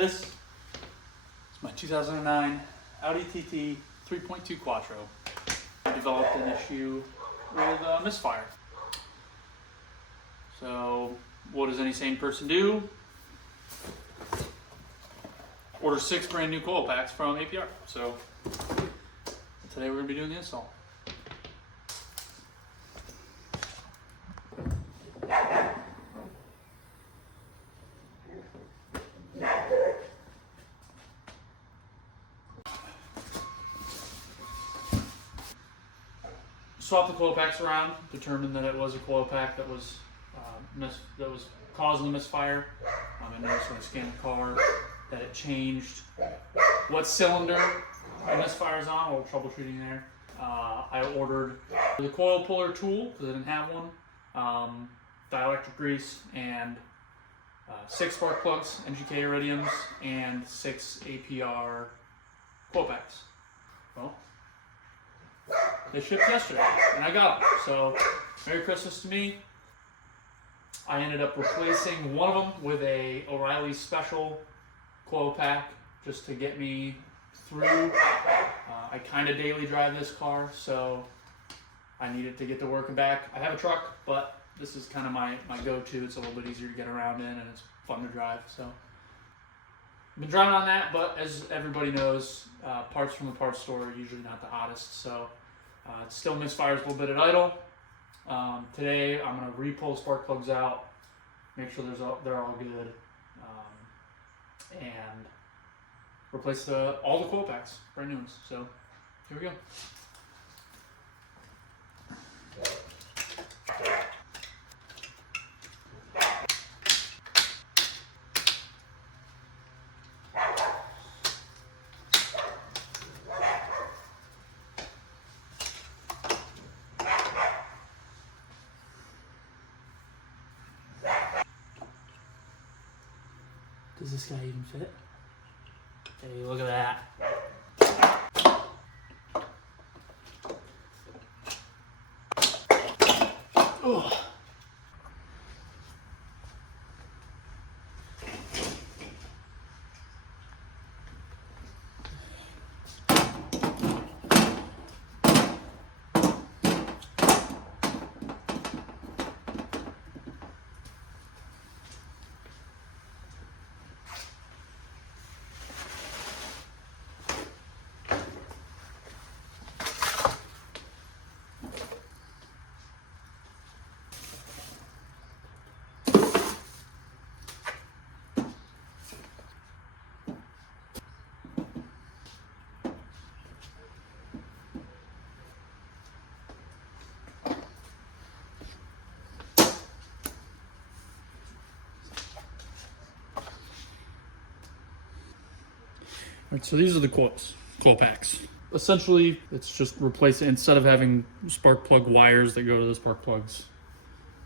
This is my 2009 Audi TT 3.2 Quattro. I developed an issue with misfire. So what does any sane person do? Order 6 brand new coil packs from APR. So today we're going to be doing the install. Swap the coil packs around, determined that it was a coil pack that was causing the misfire. I noticed when I scanned the car that it changed what cylinder the misfire is on, a little troubleshooting there. I ordered the coil puller tool because I didn't have one, dielectric grease, and 6 spark plugs, MGK iridiums, and 6 APR coil packs. Well, they shipped yesterday, and I got them. So, Merry Christmas to me. I ended up replacing one of them with a O'Reilly Special coil pack just to get me through. I kind of daily drive this car, so I needed to get to work and back. I have a truck, but this is kind of my go-to. It's a little bit easier to get around in, and it's fun to drive. So, I've been driving on that, but as everybody knows, parts from the parts store are usually not the hottest, so it still misfires a little bit at idle. Today I'm going to re-pull spark plugs out, make sure they're all good, and replace all the coil packs, brand new ones. So here we go. Does this guy even fit? Hey, look at that. Ugh. Alright, so these are the coil packs. Essentially, it's just replacing, instead of having spark plug wires that go to the spark plugs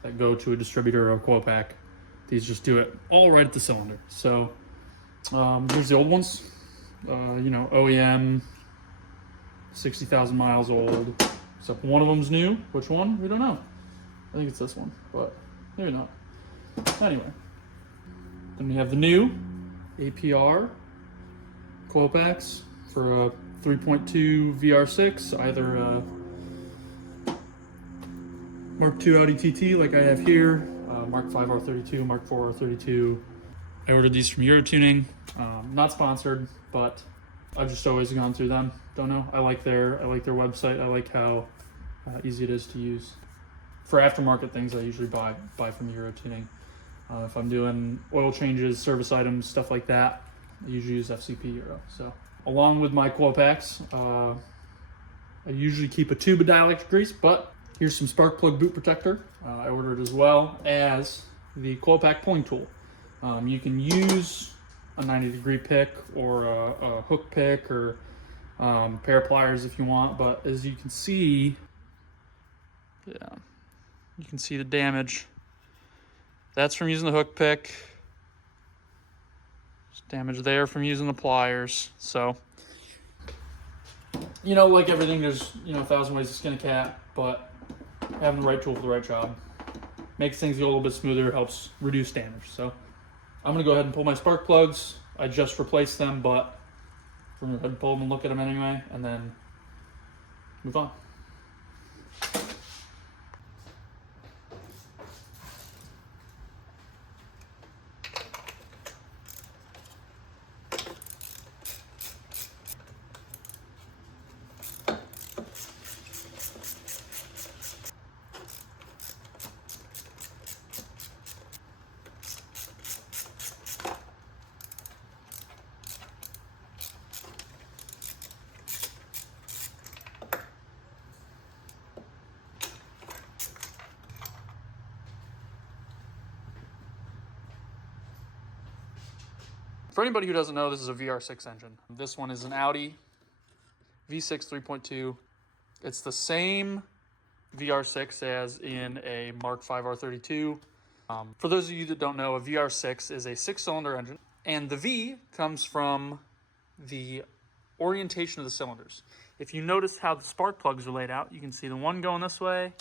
that go to a distributor or a coil pack, these just do it all right at the cylinder. So here's the old ones. OEM, 60,000 miles old. Except one of them's new. Which one? We don't know. I think it's this one, but maybe not. Anyway, then we have the new APR coil packs for a 3.2 VR6, either Mark II Audi TT like I have here, Mark V R32, Mark IV R32. I ordered these from Eurotuning, not sponsored, but I've just always gone through them. Don't know. I like their website. I like how easy it is to use. For aftermarket things, I usually buy from Eurotuning. If I'm doing oil changes, service items, stuff like that, I usually use FCP Euro. So, along with my coil packs, I usually keep a tube of dielectric grease, but here's some spark plug boot protector. I ordered as well as the coil pack pulling tool. You can use a 90-degree pick or a hook pick or a pair of pliers if you want, but as you can see, you can see the damage. That's from using the hook pick. Damage there from using the pliers. So, like everything, there's, 1,000 ways to skin a cat, but having the right tool for the right job makes things go a little bit smoother, helps reduce damage. So I'm gonna go ahead and pull my spark plugs, I just replaced them, but we're gonna go ahead and pull them and look at them anyway, and then move on. For anybody who doesn't know, this is a VR6 engine. This one is an Audi V6 3.2. It's the same VR6 as in a Mark V R32. For those of you that don't know, a VR6 is a 6-cylinder engine, and the V comes from the orientation of the cylinders. If you notice how the spark plugs are laid out, you can see the one going this way,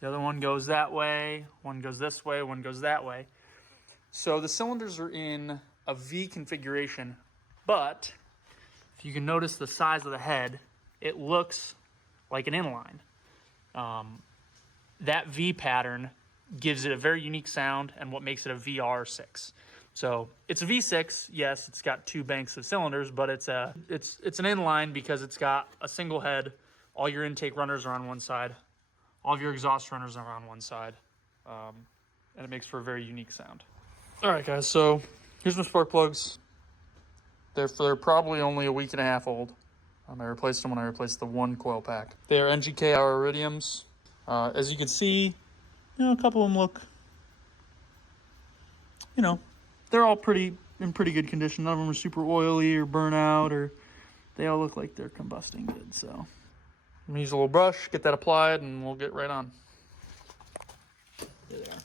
the other one goes that way, one goes this way, one goes that way. So the cylinders are in a V configuration, but if you can notice the size of the head, it looks like an inline. That V pattern gives it a very unique sound and what makes it a VR6. So it's a V6, yes, it's got 2 banks of cylinders, but it's an inline because it's got a single head. All your intake runners are on one side, all of your exhaust runners are on one side, and it makes for a very unique sound. All right, guys, so here's my spark plugs. They're probably only a week and a half old. I replaced them when I replaced the 1 coil pack. They are NGK iridiums. As you can see, a couple of them look, they're all in pretty good condition. None of them are super oily or burn out, or they all look like they're combusting good. So I'm gonna use a little brush, get that applied, and we'll get right on. There they are.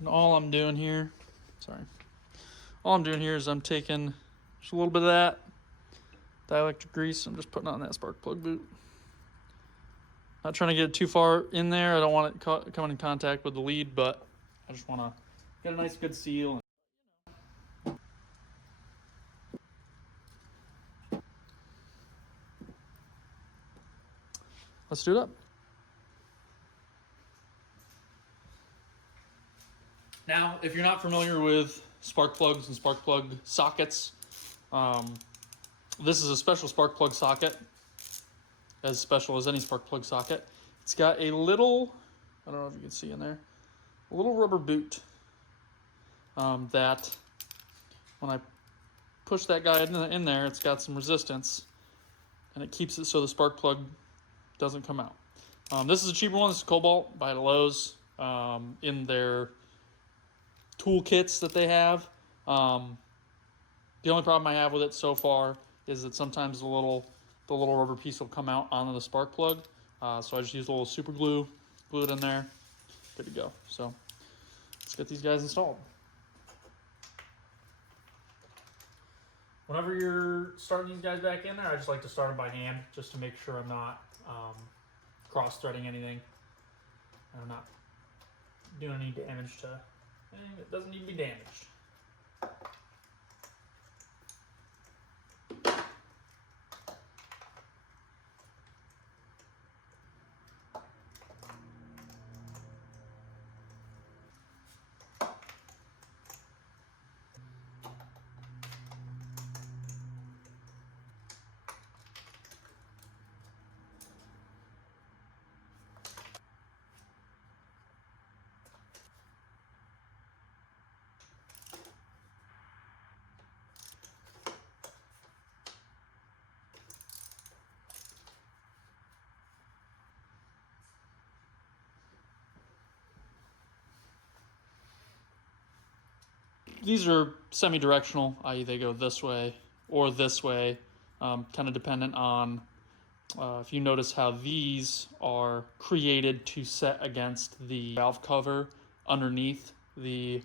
And all I'm doing here is I'm taking just a little bit of that dielectric grease. I'm just putting on that spark plug boot. Not trying to get it too far in there. I don't want it coming in contact with the lead, but I just want to get a nice good seal. Let's do it up. Now, if you're not familiar with spark plugs and spark plug sockets, this is a special spark plug socket, as special as any spark plug socket. It's got a little, I don't know if you can see in there, a little rubber boot that when I push that guy in there, it's got some resistance, and it keeps it so the spark plug doesn't come out. This is a cheaper one. This is Cobalt by Lowe's in their tool kits that they have. The only problem I have with it so far is that sometimes the little rubber piece will come out onto the spark plug. So I just use a little super glue, glue it in there, good to go. So let's get these guys installed. Whenever you're starting these guys back in there, I just like to start them by hand just to make sure I'm not cross-threading anything. And I'm not doing any damage to anything that doesn't need to be damaged. These are semi-directional, i.e. they go this way or this way, kind of dependent on If you notice how these are created to set against the valve cover underneath the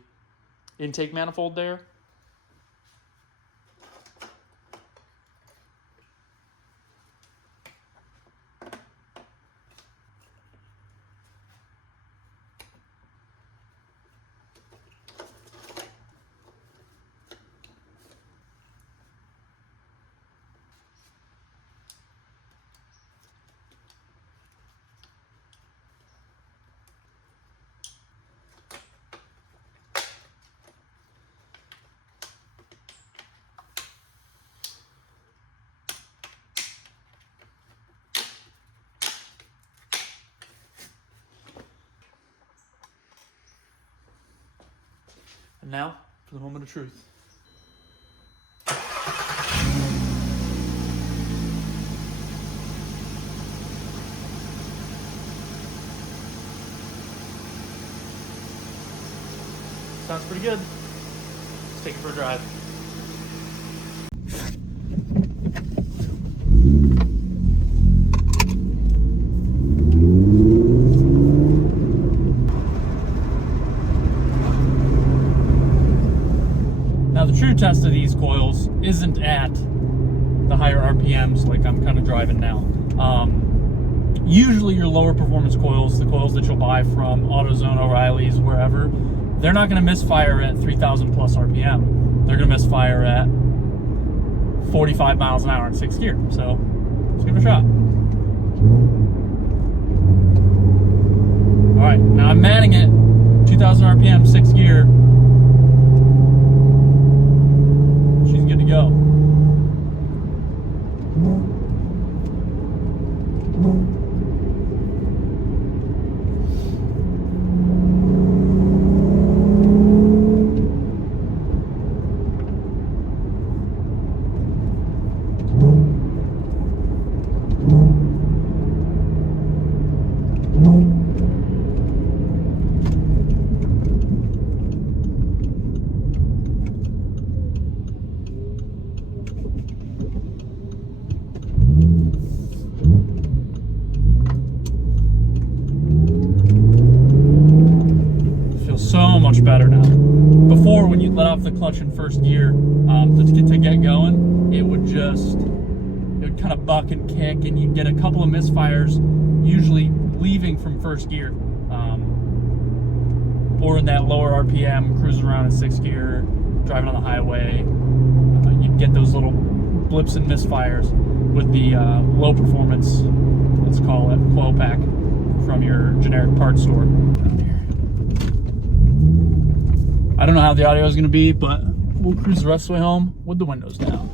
intake manifold there. And now for the moment of truth. Sounds pretty good. Let's take it for a drive. Now the true test of these coils isn't at the higher RPMs like I'm kind of driving now. Usually your lower performance coils, the coils that you'll buy from AutoZone, O'Reilly's, wherever, they're not going to misfire at 3,000 plus RPM. They're going to misfire at 45 miles an hour in 6th gear. So let's give it a shot. All right, now I'm manning it, 2,000 RPM, 6th gear. She's good to go. So much better now. Before, when you let off the clutch in 1st gear to get going, it would kind of buck and kick, and you'd get a couple of misfires, usually leaving from 1st gear, or in that lower RPM, cruising around in 6th gear, driving on the highway. You'd get those little blips and misfires with the low performance, let's call it, coil pack from your generic parts store. I don't know how the audio is going to be, but we'll cruise the rest of the way home with the windows down.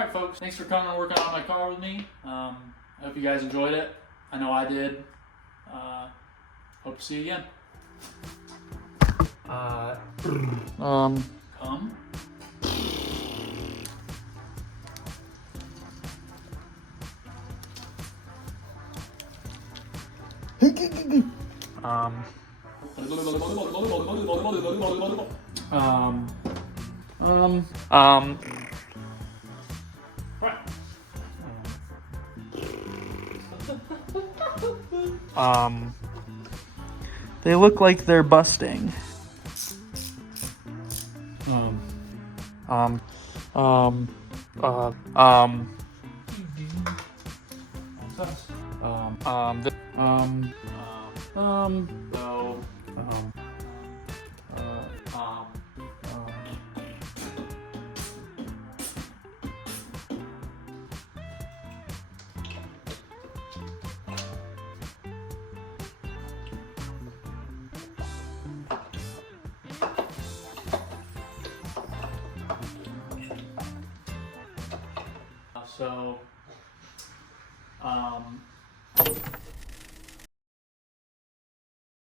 Alright folks, thanks for coming and working on my car with me. I hope you guys enjoyed it. I know I did. Hope to see you again. Come. They look like they're busting. So,